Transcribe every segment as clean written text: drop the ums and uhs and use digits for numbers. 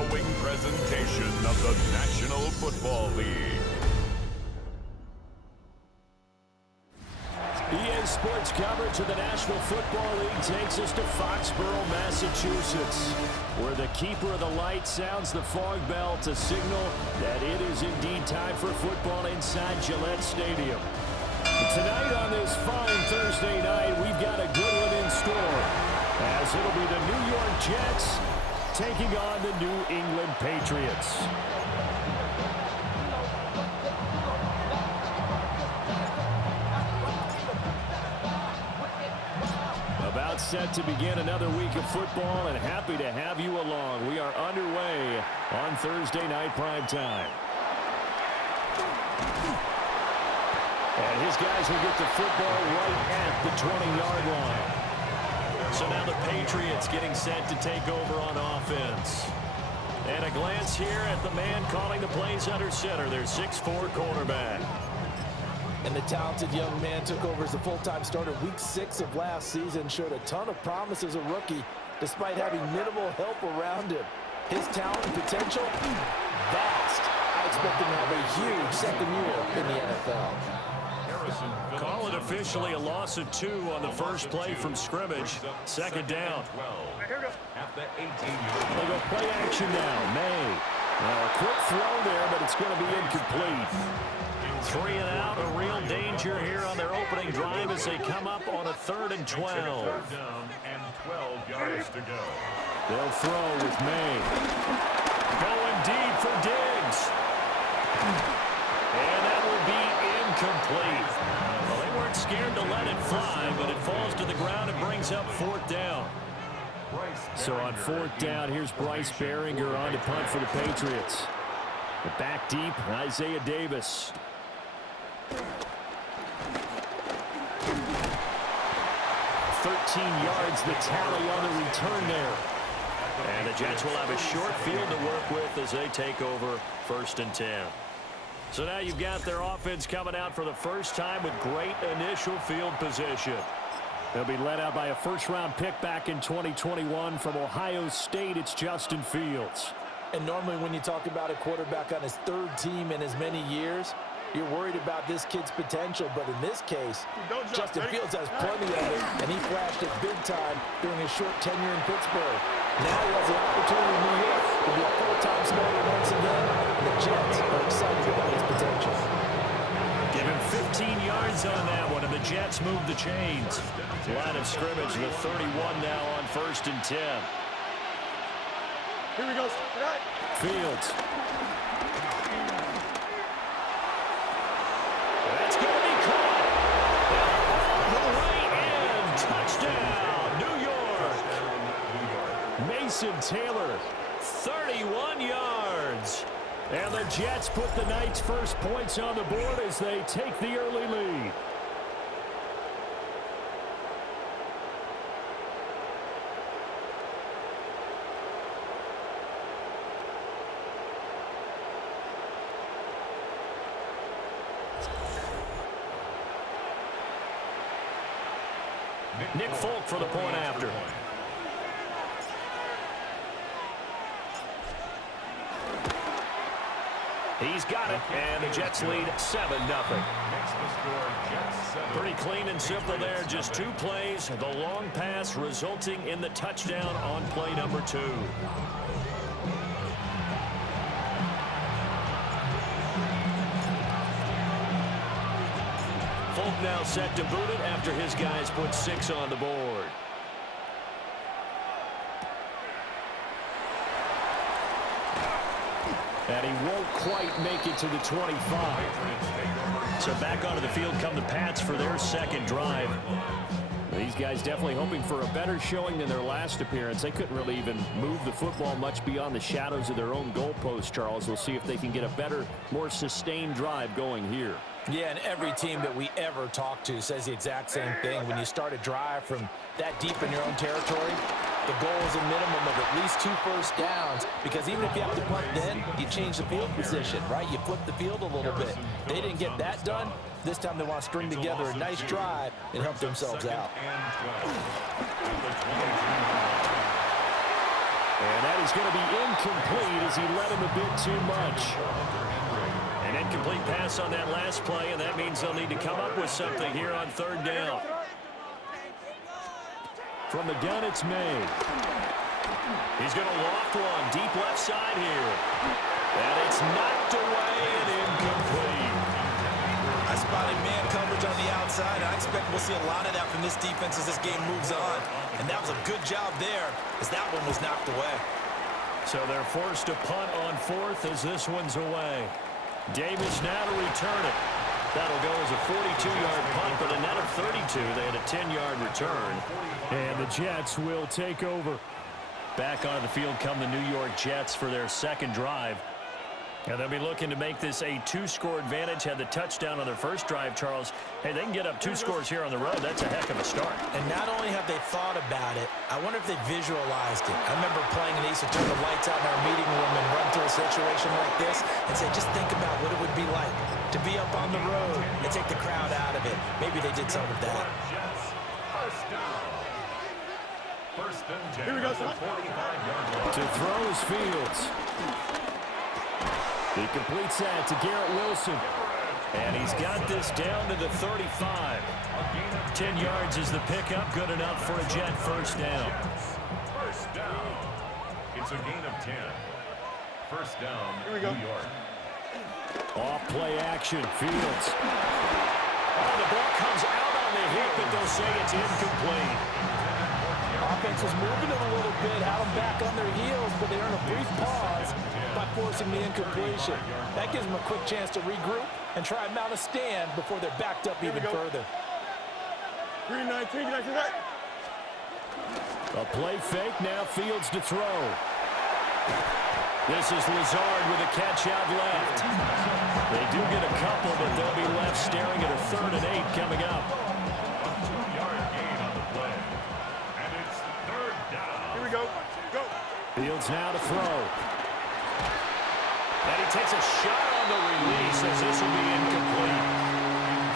following presentation of the National Football League. EA Sports coverage of the National Football League takes us to Foxborough, Massachusetts, where the keeper of the light sounds the fog bell to signal that it is indeed time for football inside Gillette Stadium. Tonight on this fine Thursday night, we've got a good one in store, as it'll be the New York Jets taking on the New England Patriots. About set to begin another week of football, and happy to have you along. We are underway on Thursday night primetime. And his guys will get the football right at the 20-yard line. So now the Patriots getting set to take over on offense. And a glance here at the man calling the plays under center, their 6'4" cornerback. And the talented young man took over as a full-time starter week 6 of last season, showed a ton of promise as a rookie, despite having minimal help around him. His talent and potential, vast. I expect him to have a huge second year in the NFL. Call it officially a loss of 2 on the first play from scrimmage. Second down. They'll go play action now. May. Now a quick throw there, but it's going to be incomplete. 3 and out, a real danger here on their opening drive as they come up on a 3rd and 12. They'll throw with May. Going deep for Diggs. And that will be incomplete. Well, they weren't scared to let it fly, but it falls to the ground and brings up 4th down. So on 4th down, here's Bryce Behringer on to punt for the Patriots. The back deep, Isaiah Davis. 13 yards, the tally on the return there. And the Jets will have a short field to work with as they take over 1st and 10. So now you've got their offense coming out for the first time with great initial field position. They'll be led out by a first-round pick back in 2021 from Ohio State. It's Justin Fields. And normally when you talk about a quarterback on his 3rd team in as many years, you're worried about this kid's potential, but in this case, Justin Fields has plenty of it, and he flashed it big time during his short tenure in Pittsburgh. Now he has the opportunity in New York to be a full-time starter once again, and the Jets are excited about his potential. Give him 15 yards on that one, and the Jets move the chains. Line of scrimmage, the 31 now on 1st and 10. Here we go. Fields. That's going to be caught. The right end. Touchdown, New York. Mason Taylor, 31 yards. And the Jets put the Knights' first points on the board as they take the early lead. Nick Folk for the point after. He's got it, and the Jets lead 7-0. Pretty clean and simple there, just 2 plays. The long pass resulting in the touchdown on play number 2. Folk now set to boot it after his guys put 6 on the board. And he won't quite make it to the 25. So back onto the field come the Pats for their second drive. These guys definitely hoping for a better showing than their last appearance. They couldn't really even move the football much beyond the shadows of their own goalpost, Charles. We'll see if they can get a better, more sustained drive going here. Yeah, and every team that we ever talk to says the exact same thing. When you start a drive from that deep in your own territory, the goal is a minimum of at least 2 first downs, because even if you have to punt then, you change the field position, right? You flip the field a little bit. They didn't get that done. This time they want to string together a nice drive and help themselves out. And that is going to be incomplete as he led him a bit too much. An incomplete pass on that last play, and that means they'll need to come up with something here on third down. From the gun, it's May. He's going to loft one deep left side here. And it's knocked away and incomplete. I spotted man coverage on the outside. I expect we'll see a lot of that from this defense as this game moves on. And that was a good job there as that one was knocked away. So they're forced to punt on fourth as this one's away. Davis now to return it. That'll go as a 42-yard punt, but a net of 32. They had a 10-yard return. And the Jets will take over. Back onto the field come the New York Jets for their second drive. And they'll be looking to make this a two-score advantage. Had the touchdown on their first drive, Charles. Hey, they can get up 2 scores here on the road. That's a heck of a start. And not only have they thought about it, I wonder if they visualized it. I remember playing and they used to turn the lights out in our meeting room and run through a situation like this and say, just think about what it would be like to be up on the road and take the crowd out of it. Maybe they did some of that. First and 10. Here we go, son. To throw is Fields. He completes that to Garrett Wilson. And he's got this down to the 35. 10 yards is the pickup. Good enough for a Jet first down. First down. It's a gain of 10. First down, Here we go. New York. Off play action. Fields. Oh, the ball comes out on the hip, but they'll say it's incomplete. Offense was moving it a little bit, had them back on their heels, but they earned a brief pause by forcing the incompletion. That gives them a quick chance to regroup and try and mount a stand before they're backed up even further. 3-19, right. A play fake, now Fields to throw. This is Lazard with a catch out left. They do get a couple, but they'll be left staring at a 3rd and 8 coming up. A 2-yard gain on the play. And it's third down. Here we go. Go. Fields now to throw. And he takes a shot on the release as this will be incomplete.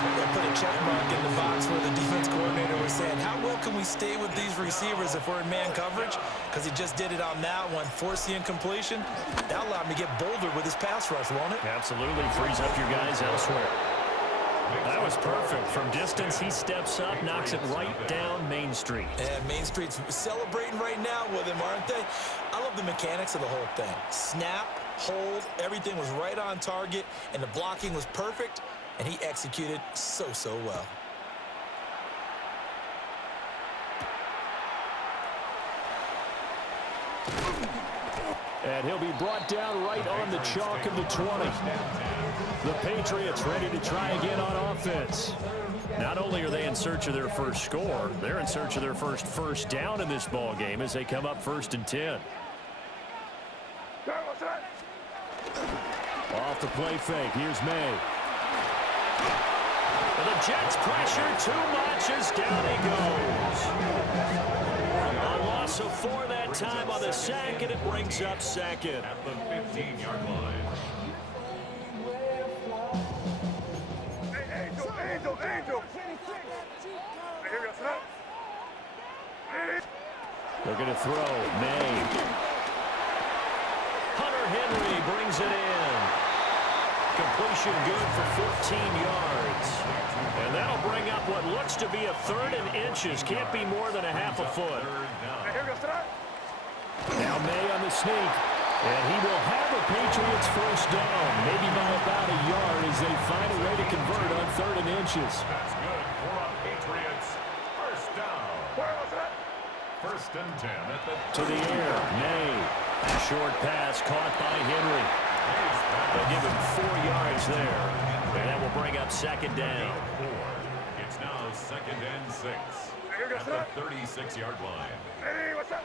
They put a check mark in the box where the defense coordinator was saying, how well can we stay with these receivers if we're in man coverage? Because he just did it on that one, forced the incompletion. That allowed him to get bolder with his pass rush, won't it? Absolutely frees up your guys elsewhere. That was perfect. From distance, he steps up, knocks it right down Main Street. And Main Street's celebrating right now with him, aren't they? I love the mechanics of the whole thing. Snap, hold, everything was right on target, and the blocking was perfect, and he executed so well. And he'll be brought down right on the chalk of the 20. The Patriots ready to try again on offense. Not only are they in search of their first score, they're in search of their first down in this ball game as they come up 1st and 10. Off the play fake, here's May. And the Jets pressure too much as down he goes. A loss of 4 that time on the sack, and it brings up second. At the 15-yard line. Angel. Here we go, son. They're going to throw. May. Hunter Henry brings it in. Completion good for 14 yards. And that'll bring up what looks to be a 3rd and inches. Can't be more than a half a foot. Here we go, son. Now May on the sneak. And he will have a Patriots first down, maybe by about a yard as they find a way to convert on 3rd and inches. That's good for a Patriots first down. First and 10 at the To the air, May. Short pass caught by Henry. They'll give him 4 yards there. And that will bring up second down. It's now 2nd and 6 at the 36-yard line. Hey, what's up?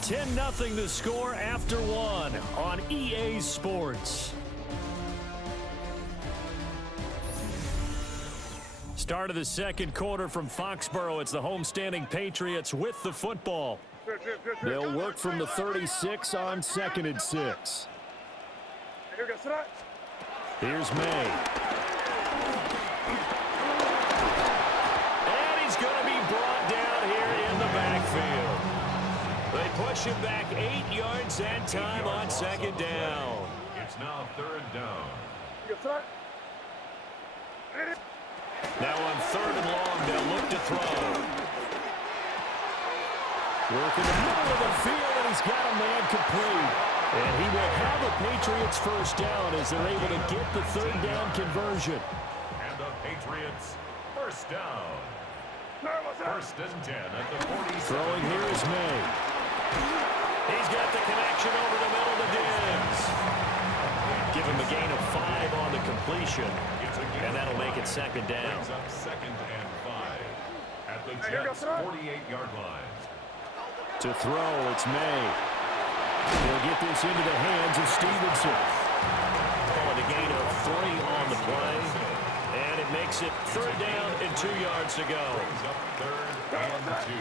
10-0 the score after 1 on EA Sports. Start of the second quarter from Foxborough. It's the homestanding Patriots with the football. They'll work from the 36 on 2nd and 6. Here we go, son. Here's May. And he's going to be brought down here in the backfield. The push him back 8 yards that time on second down. It's now third down. Now on third and long, they'll look to throw. Working the middle of the field, and he's got a man complete. And he will have the Patriots first down as they're able to get the third down conversion. And the Patriots first down. First and 10 at the 40. Throwing here is May. He's got the connection over the middle to Diggs. Give him a gain of 5 on the completion, and that'll make it second down. Brings up second and 5 at the Jets' 48-yard line. To throw, it's May. He'll get this into the hands of Stevenson. Oh, and a gain of 3 on the play. And it makes it third down and 2 yards to go. Brings up third and 2.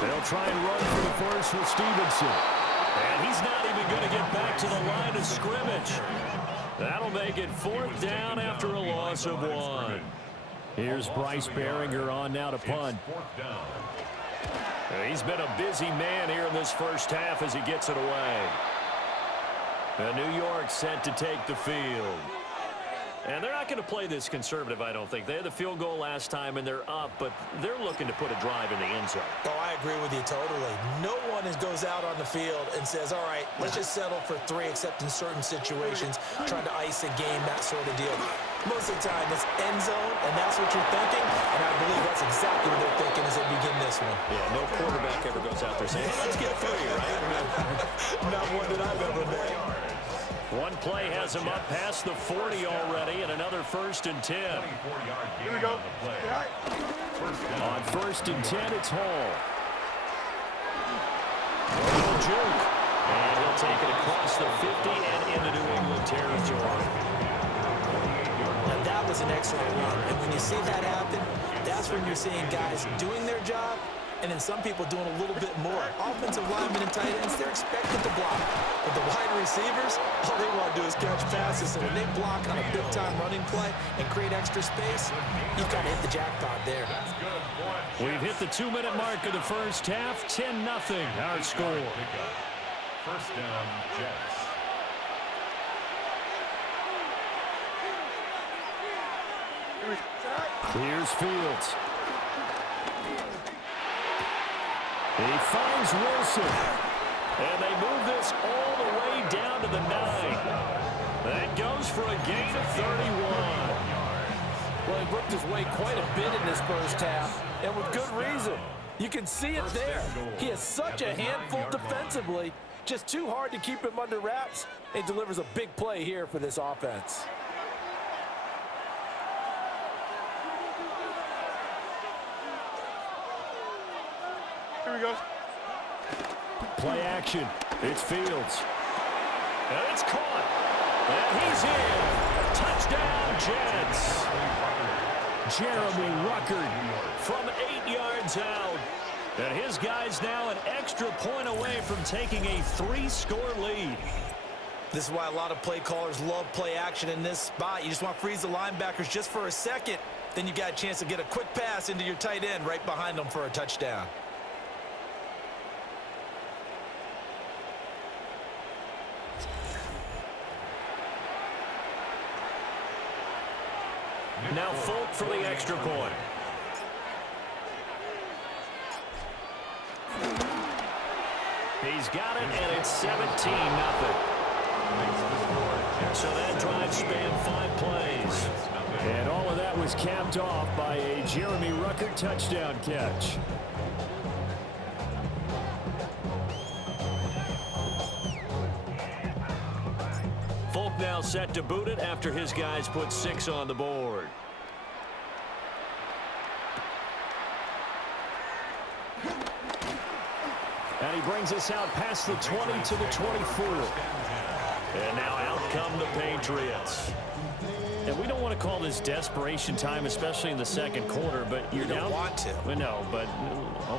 They'll try and run for the first with Stevenson. And he's not even going to get back to the line of scrimmage. That'll make it fourth down after a loss of 1. Here's Bryce Behringer on now to punt. Fourth down. He's been a busy man here in this first half as he gets it away. And New York set to take the field. And they're not going to play this conservative, I don't think. They had the field goal last time, and they're up, but they're looking to put a drive in the end zone. Oh, I agree with you totally. No one goes out on the field and says, all right, let's just settle for 3, except in certain situations, trying to ice a game, that sort of deal. Most of the time, it's end zone, and that's what you're thinking, and I believe that's exactly what they're thinking as they begin this one. Yeah, no quarterback ever goes out there saying, hey, let's get 3, right? Not one that I've ever met. One play has him up past the 40 already, and another first and 10. 24-yard gain Here we go. on the play. First down. On first and 10, it's Hall. Little juke. And he'll take it across the 50 and into New England territory. Now, that was an excellent run, and when you see that happen, that's when you're seeing guys doing their job, and then some people doing a little bit more. Offensive linemen and tight ends, they're expected to block. But the wide receivers, all they want to do is catch passes. So when they block on a big-time running play and create extra space, you've got to hit the jackpot there. We've hit the 2-minute mark of the first half. 10-0 our score. First down, Jets. Here's Fields. He finds Wilson. And they move this all the way down to the 9. That goes for a gain of 31. Well, he worked his way quite a bit in this first half, and with good reason. You can see it there. He is such a handful defensively. Just too hard to keep him under wraps. He delivers a big play here for this offense. Here we go. Play action. It's Fields. And it's caught. And he's in. Touchdown, Jets. Jeremy Ruckert from 8 yards out. And his guy's now an extra point away from taking a 3-score lead. This is why a lot of play callers love play action in this spot. You just want to freeze the linebackers just for a second. Then you got a chance to get a quick pass into your tight end right behind them for a touchdown. Now Folk for the extra point. He's got it, and it's 17-0. So that drive spanned 5 plays. And all of that was capped off by a Jeremy Ruckert touchdown catch. Folk now set to boot it after his guys put 6 on the board. And he brings us out past the 20 to the 24. And now out come the Patriots. And we don't want to call this desperation time, especially in the second quarter, but you're down. You don't want to. Well, no, but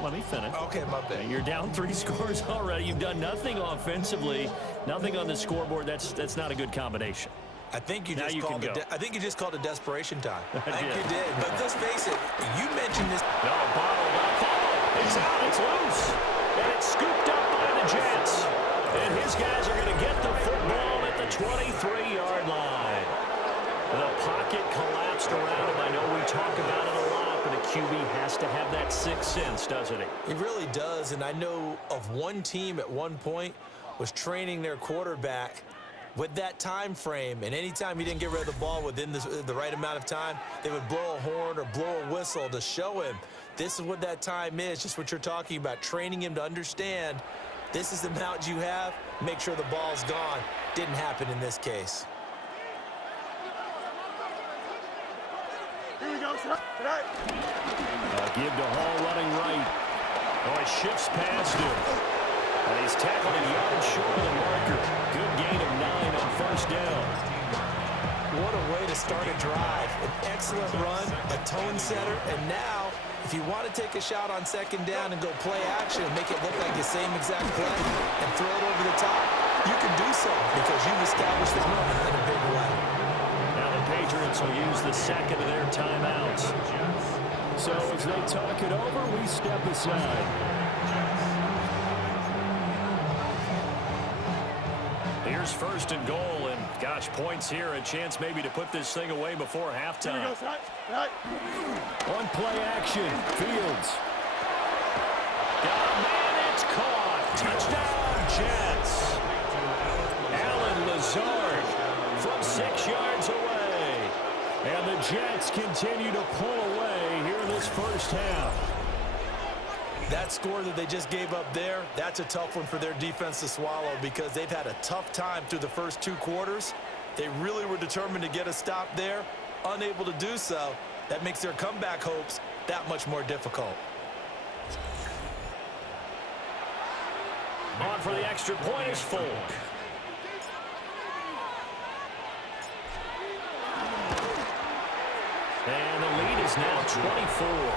let me finish. Okay, my bad. You're down 3 scores already. You've done nothing offensively, nothing on the scoreboard. That's not a good combination. I think you Now just you called can it. go. I think you just called it desperation time. I think did. you did. But let's face it. You mentioned this. No, bottled up. It's out. It's loose. And it's scooped up by the Jets. And his guys are going to get the football at the 23-yard line. The pocket collapsed around him. I know we talk about it a lot, but a QB has to have that sixth sense, doesn't he? He really does, and I know of one team at one point was training their quarterback with that time frame, and anytime he didn't get rid of the ball within the right amount of time, they would blow a horn or blow a whistle to show him this is what that time is, just what you're talking about, training him to understand this is the amount you have, make sure the ball's gone. Didn't happen in this case. Here we go, sir. Tonight. Give to Hall running right. Oh, he shifts past him. And he's tackled a yard short of the marker. Good gain of 9 on first down. What a way to start a drive. An excellent run, a tone setter, and now, if you want to take a shot on second down and go play action and make it look like the same exact play and throw it over the top, you can do so because you've established the run in a big way. Now the Patriots will use the second of their timeouts. So as they talk it over, we step aside. Here's first and goal, and gosh, points here, a chance maybe to put this thing away before halftime. Here we go, sir. On play action, Fields. Got a man, it's caught. Touchdown, Jets. Allen Lazard from 6 yards away. And the Jets continue to pull away here in this first half. That score that they just gave up there, that's a tough one for their defense to swallow because they've had a tough time through the first 2 quarters. They really were determined to get a stop there, unable to do so. That makes their comeback hopes that much more difficult. On for the extra point is Folk. And the lead is now 24.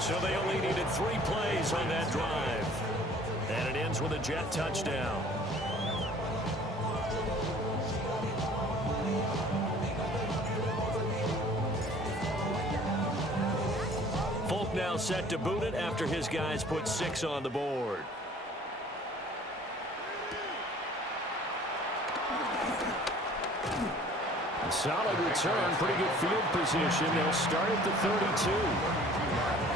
So they only needed 3 plays on that drive. And it ends with a Jet touchdown. Folk now set to boot it after his guys put 6 on the board. A solid return, pretty good field position. They'll start at the 32.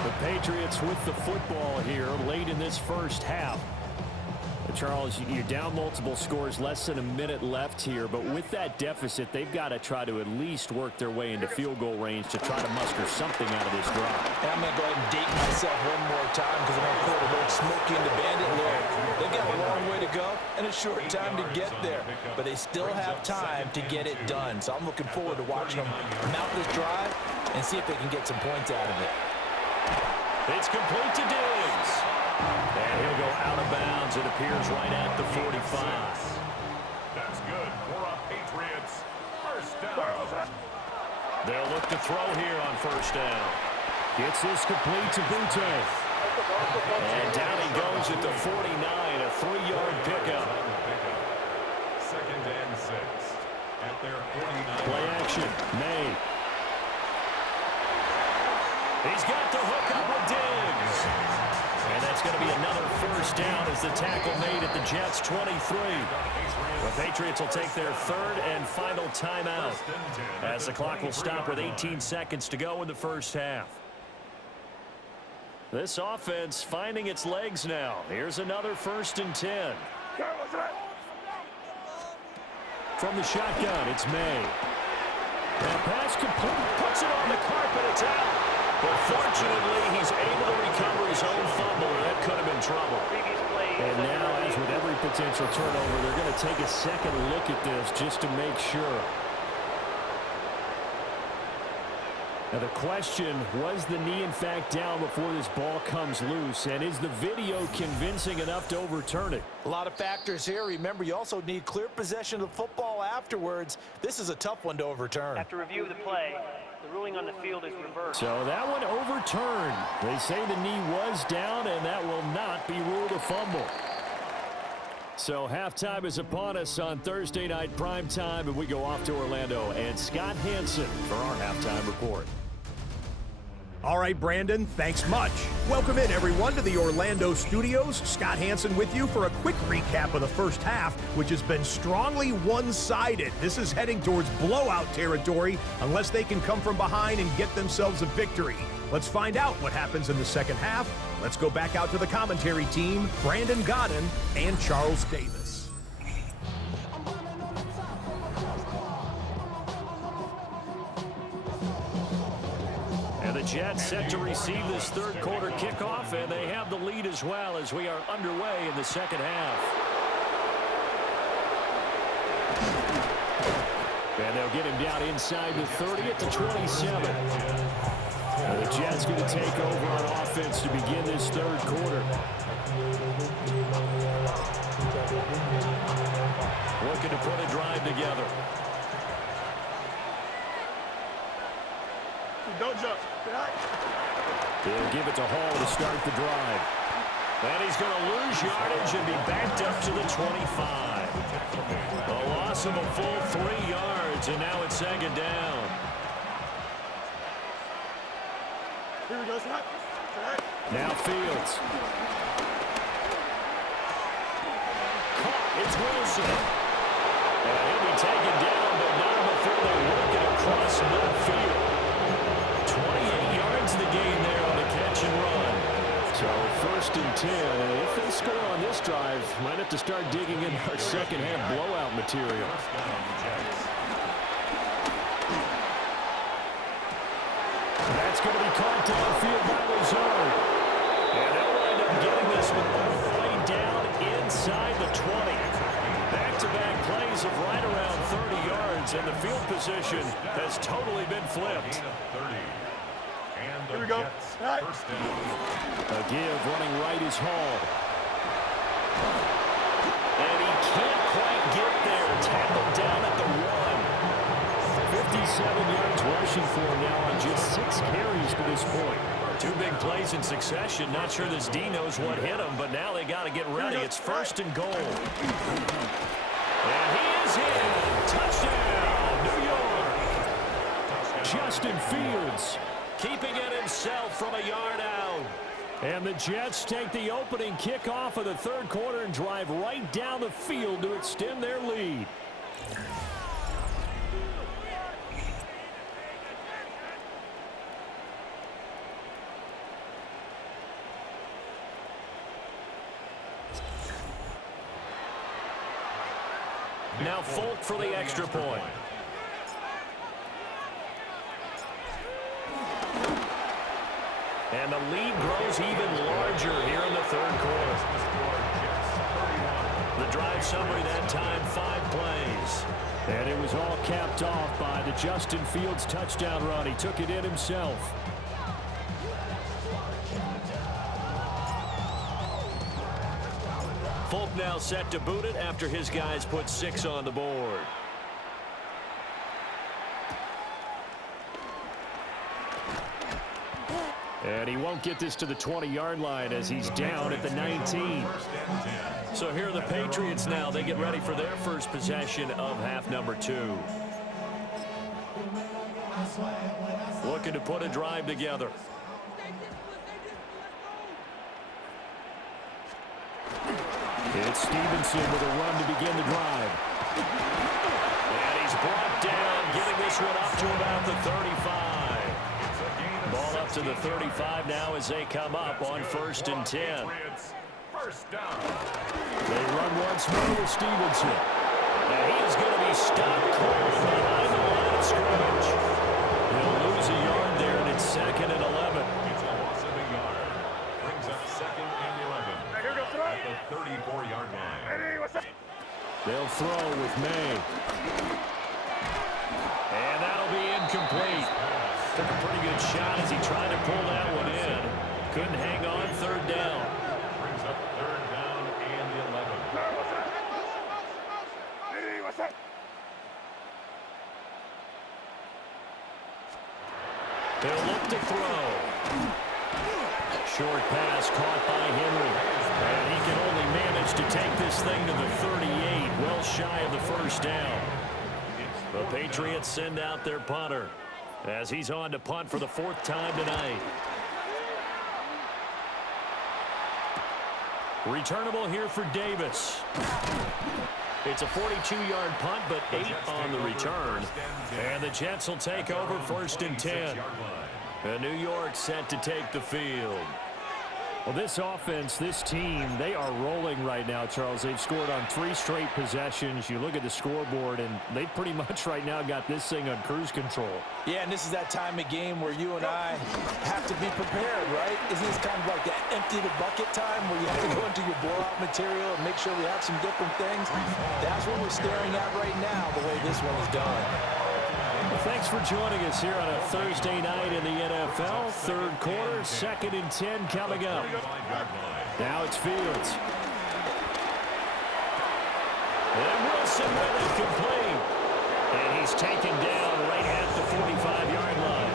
The Patriots with the football here late in this first half. Charles, you're down multiple scores, less than a minute left here, but with that deficit, they've got to try to at least work their way into field goal range to try to muster something out of this drive. And I'm going to go ahead and date myself one more time because I'm going to quote a little Smokey and the Bandit lyric. They've got a long way to go and a short time to get there, but they still have time to get it done. So I'm looking forward to watching them mount this drive and see if they can get some points out of it. It's complete to Diggs. And he'll go out of bounds. It appears right at the 45. That's good for a Patriots first down. They'll look to throw here on first down. Gets this complete to Butte. And down he goes at the 49, a 3-yard pickup. Second and 6 at their 49. Play action, May. He's got the hook up with Diggs. And that's going to be another first down as the tackle made at the Jets' 23. The Patriots will take their 3rd and final timeout as the clock will stop with 18 seconds to go in the first half. This offense finding its legs now. Here's another 1st and 10. From the shotgun, it's May. And pass complete, puts it on the carpet, it's out. But fortunately, he's able to recover his own fumble, and that could have been trouble. And now, as with every potential turnover, they're going to take a second look at this just to make sure. Now the question, was the knee in fact down before this ball comes loose? And is the video convincing enough to overturn it? A lot of factors here. Remember, you also need clear possession of the football afterwards. This is a tough one to overturn. After review of the play, the ruling on the field is reversed. So that one overturned. They say the knee was down, and that will not be ruled a fumble. So halftime is upon us on Thursday night primetime, and we go off to Orlando and Scott Hansen for our halftime report. All right, Brandon, thanks much. Welcome in, everyone, to the Orlando studios. Scott Hansen with you for a quick recap of the first half, which has been strongly one-sided. This is heading towards blowout territory unless they can come from behind and get themselves a victory. Let's find out what happens in the second half. Let's go back out to the commentary team, Brandon Godden and Charles Davis. The Jets set to receive this third quarter kickoff, and they have the lead as well as we are underway in the second half. And they'll get him down inside the 30 at the 27. And the Jets going to take over on offense to begin this third quarter. Looking to put a drive together. Don't jump. He'll give it to Hall to start the drive. And he's going to lose yardage and be backed up to the 25. A loss of a full 3 yards, and now it's second down. Here we go, Scott. Now Fields. Caught. It's Wilson. And he'll be taken down, but not before they work it across midfield. 28 yards the gain there on the catch and run. So first and 10. And if they score on this drive, might have to start digging in our second half blowout material. That's going to be caught downfield by Lazard. And they'll wind up getting this one all the way down inside the 20. Back-to-back plays of right around 30 yards, and the field position has totally been flipped. Here we go. Right. A give running right is Hall. And he can't quite get there. Tackled down at the 1. 57 yards rushing for him now on just 6 carries to this point. 2 big plays in succession. Not sure this D knows what hit him, but now they got to get ready. It's first and goal. And he is in. Touchdown, New York. Justin Fields keeping it himself from a yard out. And the Jets take the opening kickoff of the third quarter and drive right down the field to extend their lead. Now Folk for the extra point. And the lead grows even larger here in the third quarter. The drive summary that time, 5 plays. And it was all capped off by the Justin Fields touchdown run. He took it in himself. Folk now set to boot it after his guys put 6 on the board. And he won't get this to the 20-yard line as he's down at the 19. So here are the Patriots now. They get ready for their first possession of half number 2. Looking to put a drive together. It's Stevenson with a run to begin the drive. And he's brought down, getting this one up to about the 35. Ball up to the 35 now as they come up on first and 10. They run once more with Stevenson. And he is going to be stopped cold behind the line of scrimmage. He'll lose a yard there, and it's second and 11. It's a loss of a yard. Brings up second and 11 at the 34-yard line. They'll throw with May. And that'll be incomplete. Took a pretty good shot as he tried to pull that one in. Couldn't hang on, third down. Brings up third down and 11. They'll look to throw. Short pass caught by Henry. And he can only manage to take this thing to the 38, well shy of the first down. The Patriots send out their punter. as he's on to punt for the 4th time tonight. Returnable here for Davis. It's a 42-yard punt, but 8 on the return. And the Jets will take over 1st and 10. And New York set to take the field. Well, this offense, this team, they are rolling right now, Charles. They've scored on 3 straight possessions. You look at the scoreboard, and they've pretty much right now got this thing on cruise control. Yeah, and this is that time of game where you and I have to be prepared, right? Isn't this kind of like that empty the bucket time where you have to go into your blowout material and make sure we have some different things? That's what we're staring at right now, the way this one is going. Well, thanks for joining us here on a Thursday night in the NFL. 3rd quarter, 2nd and 10 coming up. Now it's Fields. And Wilson with it complete. And he's taken down right at the 45-yard line.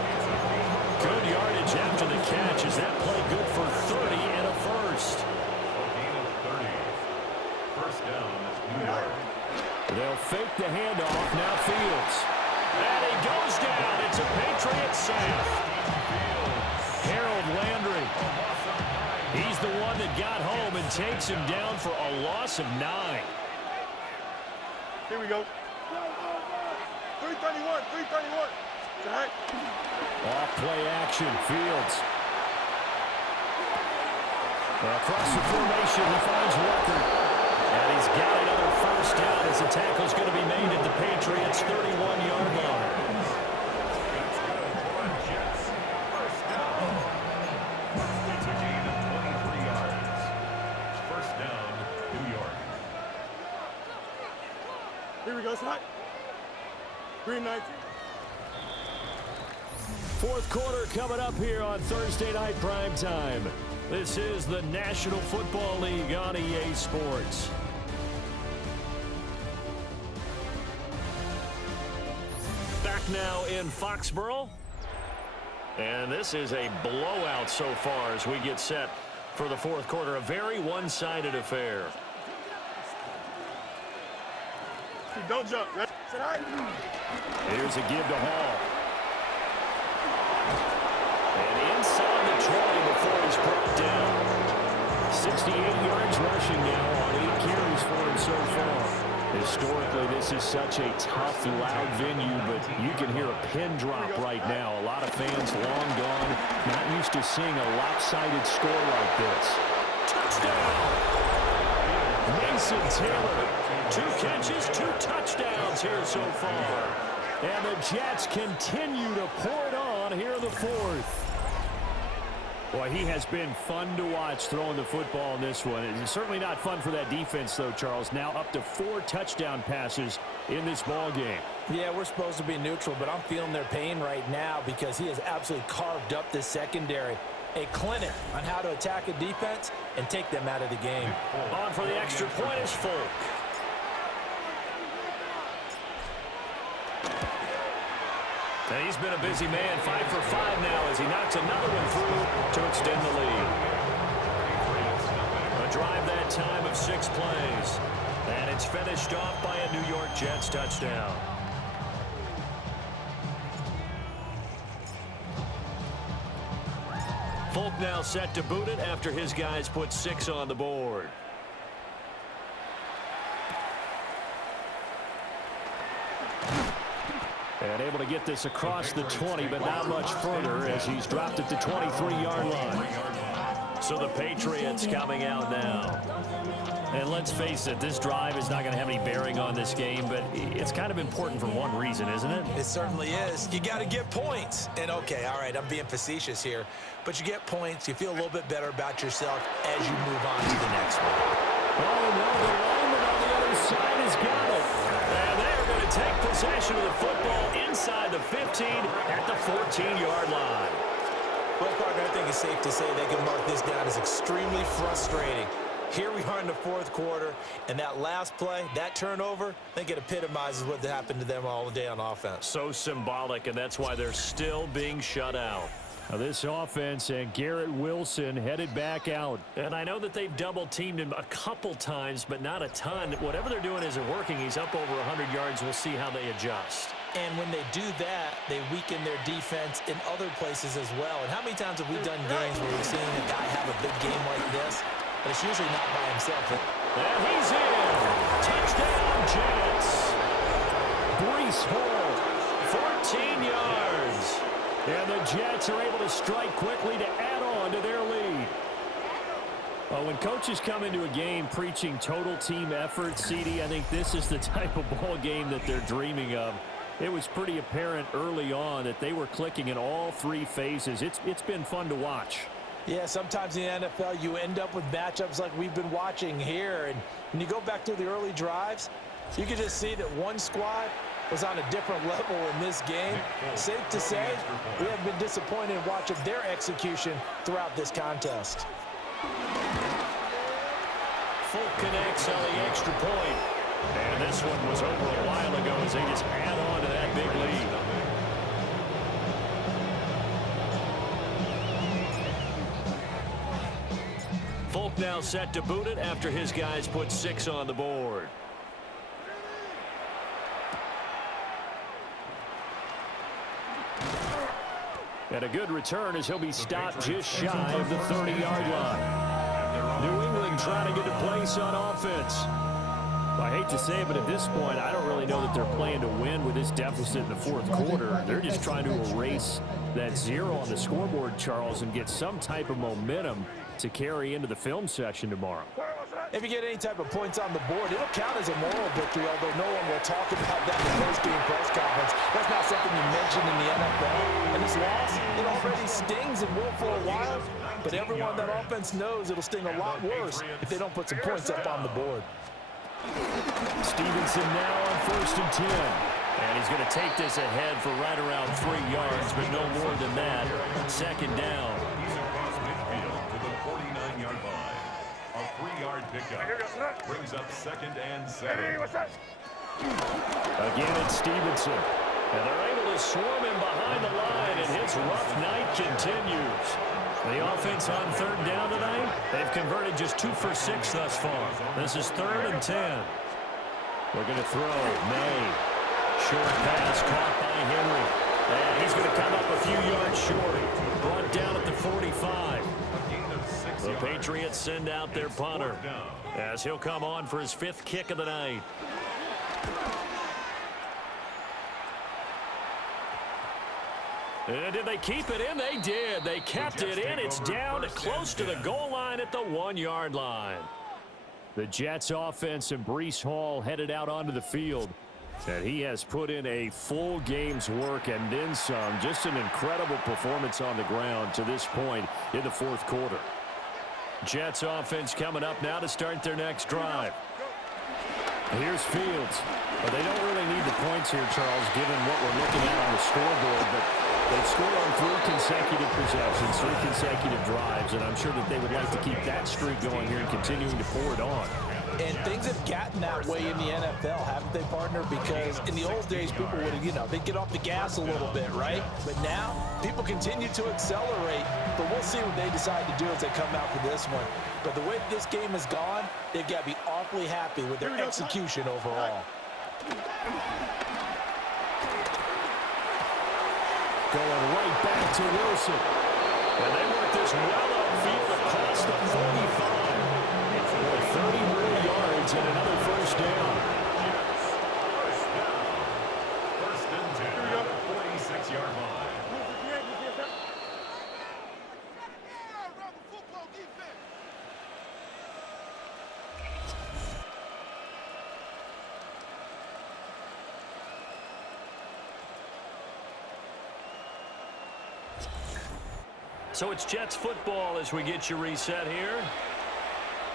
Good yardage after the catch. Is that play good for 30 and a first? First down, New York. They'll fake the handoff. Now Fields. And he goes down. It's a Patriot sack. Harold Landry. He's the one that got home and takes him down for a loss of 9. Here we go. 331, 331. Sack. Off play action. Fields. Across the formation, he finds Walker. And he's got another first down as the tackle's going to be made at the Patriots' 31-yard line. That's good for the Jets. First down. It's a gain of 23 yards. First down, New York. Here we go, sack. 319. 4th quarter coming up here on Thursday Night Primetime. This is the National Football League on EA Sports. Back now in Foxborough. And this is a blowout so far as we get set for the 4th quarter. A very one-sided affair. Don't jump. Sack. Here's a give to Hall. And inside the 20 before he's brought down. 68 yards rushing now on 8 carries for him so far. Historically, this is such a tough, loud venue, but you can hear a pin drop right now. A lot of fans long gone, not used to seeing a lopsided score like this. Touchdown! Mason Taylor, 2 catches, 2 touchdowns here so far. And the Jets continue to pour it on here in the 4th. Boy, he has been fun to watch throwing the football in this one. It's certainly not fun for that defense, though, Charles. Now up to 4 touchdown passes in this ball game. Yeah, we're supposed to be neutral, but I'm feeling their pain right now because he has absolutely carved up this secondary. A clinic on how to attack a defense and take them out of the game. On for the extra point is Folk. And he's been a busy man, 5 for 5 now as he knocks another one through to extend the lead. A drive that time of 6 plays. And it's finished off by a New York Jets touchdown. Folk now set to boot it after his guys put 6 on the board. And able to get this across the 20, but not much further as he's dropped at the 23-yard line. So the Patriots coming out now. And let's face it, this drive is not going to have any bearing on this game, but it's kind of important for one reason, isn't it? It certainly is. You got to get points. And, okay, all right, I'm being facetious here. But you get points, you feel a little bit better about yourself as you move on to the next one. Oh, no, the lineman on the other side has got it. And they're going to take possession of the football inside the 15 at the 14-yard line. Well, Parker, I think it's safe to say they can mark this down as extremely frustrating. Here we are in the 4th quarter, and that last play, that turnover, I think it epitomizes what happened to them all day on offense. So symbolic, and that's why they're still being shut out. Now this offense and Garrett Wilson headed back out. And I know that they've double-teamed him a couple times, but not a ton. Whatever they're doing isn't working. He's up over 100 yards. We'll see how they adjust. And when they do that, they weaken their defense in other places as well. And how many times have we done games where we've seen a guy have a big game like this, but it's usually not by himself. And he's in. Touchdown, Jets. Breece Hall, 14 yards. And the Jets are able to strike quickly to add on to their lead. Well, when coaches come into a game preaching total team effort, CD, I think this is the type of ball game that they're dreaming of. It was pretty apparent early on that they were clicking in all three phases. It's been fun to watch. Yeah, sometimes in the NFL you end up with matchups like we've been watching here. And when you go back through the early drives, you can just see that one squad was on a different level in this game. Safe to say, we have been disappointed in watching their execution throughout this contest. Full connects on the extra point. And this one was over a while ago as they just add on to that big lead. Folk now set to boot it after his guys put 6 on the board. And a good return as he'll be stopped just shy of the 30-yard line. New England trying to get a place on offense. I hate to say it, but at this point, I don't really know that they're playing to win with this deficit in the fourth quarter. They're just trying to erase that 0 on the scoreboard, Charles, and get some type of momentum to carry into the film session tomorrow. If you get any type of points on the board, it'll count as a moral victory, although no one will talk about that in the post-game press conference. That's not something you mentioned in the NFL. And this loss, it already stings and will for a while, but everyone that offense knows it'll sting a lot worse if they don't put some points up on the board. Stevenson now on 1st and 10. And he's going to take this ahead for right around 3 yards, but no more than that. 2nd down. He's across midfield to the 49-yard line. A 3-yard pickup brings up 2nd and 7. Again, it's Stevenson. And they're able to swarm him behind the line, and his rough night continues. The offense on 3rd down tonight, they've converted just 2 for 6 thus far. This is 3rd and 10. We're going to throw. May. Short pass caught by Henry. And he's going to come up a few yards short. Brought down at the 45. The Patriots send out their punter as he'll come on for his 5th kick of the night. And did they keep it in? They did. They kept it in. It's down to close to the goal line at the 1-yard line. The Jets offense and Breece Hall headed out onto the field. And he has put in a full game's work and then some. Just an incredible performance on the ground to this point in the 4th quarter. Jets offense coming up now to start their next drive. Here's Fields. Well, they don't really need the points here, Charles, given what we're looking at on the scoreboard. But they've scored on 3 consecutive possessions, 3 consecutive drives, and I'm sure that they would like to keep that streak going here and continuing to pour it on. And things have gotten that way in the NFL, haven't they, partner? Because in the old days, people would, they'd get off the gas a little bit, right? But now, people continue to accelerate. But we'll see what they decide to do as they come out for this one. But the way this game has gone, they've got to be awfully happy with their execution overall. Going right back to Wilson. And they work this well upfield across the 45. 30 more yards and another 1st down. 1st and 10 at the 46-yard line. So it's Jets football as we get you reset here.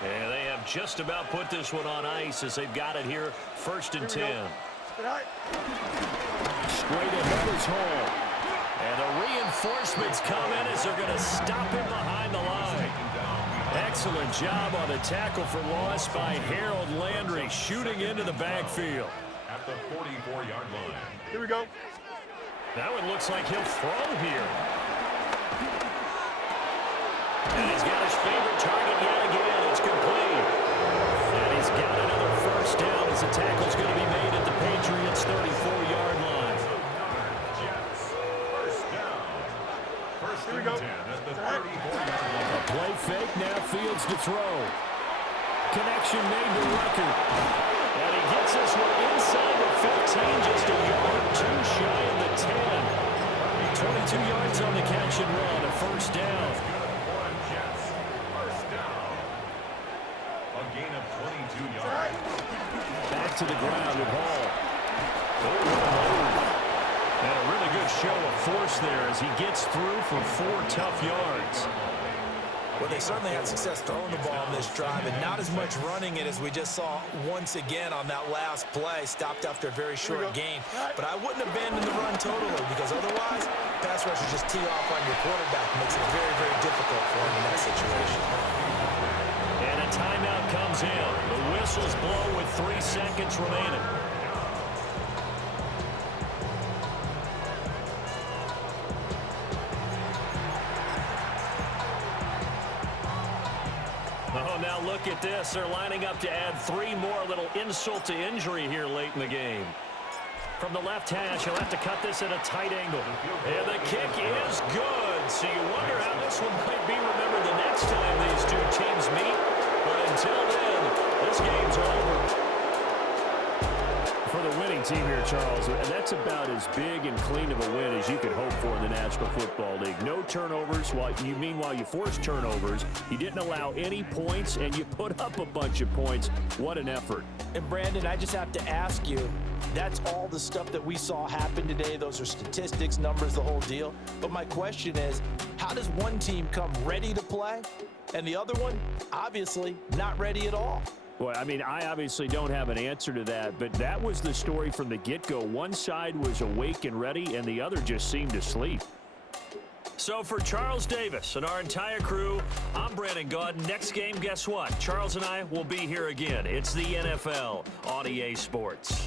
And they have just about put this one on ice as they've got it here. 1st and 10. Straight ahead is Hall. And the reinforcements come in as they're going to stop him behind the line. Excellent job on the tackle for loss by Harold Landry, shooting into the backfield. At the 44-yard line. Here we go. That one looks like he'll throw here. And he's got his favorite target yet again. It's complete. And he's got another 1st down as the tackle's going to be made at the Patriots' 34-yard line. First and 10 at the 34-yard line. A play fake, now Fields to throw. Connection made to Rucker. And he gets this one inside the 15, just a yard too shy of the 10. 22 yards on the catch and run, a first down. First down. A gain of 22 yards. Back to the ground at Hall. Oh, what a move. And a really good show of force there as he gets through for 4 tough yards. Well, they certainly had success throwing the ball in this drive and not as much running it as we just saw once again on that last play. Stopped after a very short gain. But I wouldn't abandon the run totally because otherwise, pass rushers just tee off on your quarterback. Makes it very, very difficult for him in that situation. And a timeout comes in. The whistles blow with 3 seconds remaining. Oh, now look at this. They're lining up to add 3 more. A little insult to injury here late in the game. From the left hash, he'll have to cut this at a tight angle. And the kick is good. So you wonder how this one might be remembered the next time these two teams meet. But until then, this game's over. For the winning team here, Charles, and that's about as big and clean of a win as you could hope for in the National Football League. No turnovers. Meanwhile, you forced turnovers. You didn't allow any points, and you put up a bunch of points. What an effort. And, Brandon, I just have to ask you, that's all the stuff that we saw happen today. Those are statistics, numbers, the whole deal. But my question is, how does one team come ready to play, and the other one, obviously, not ready at all? Well, I mean, I obviously don't have an answer to that, but that was the story from the get-go. One side was awake and ready, and the other just seemed to sleep. So for Charles Davis and our entire crew, I'm Brandon Gaudin. Next game, guess what? Charles and I will be here again. It's the NFL on EA Sports.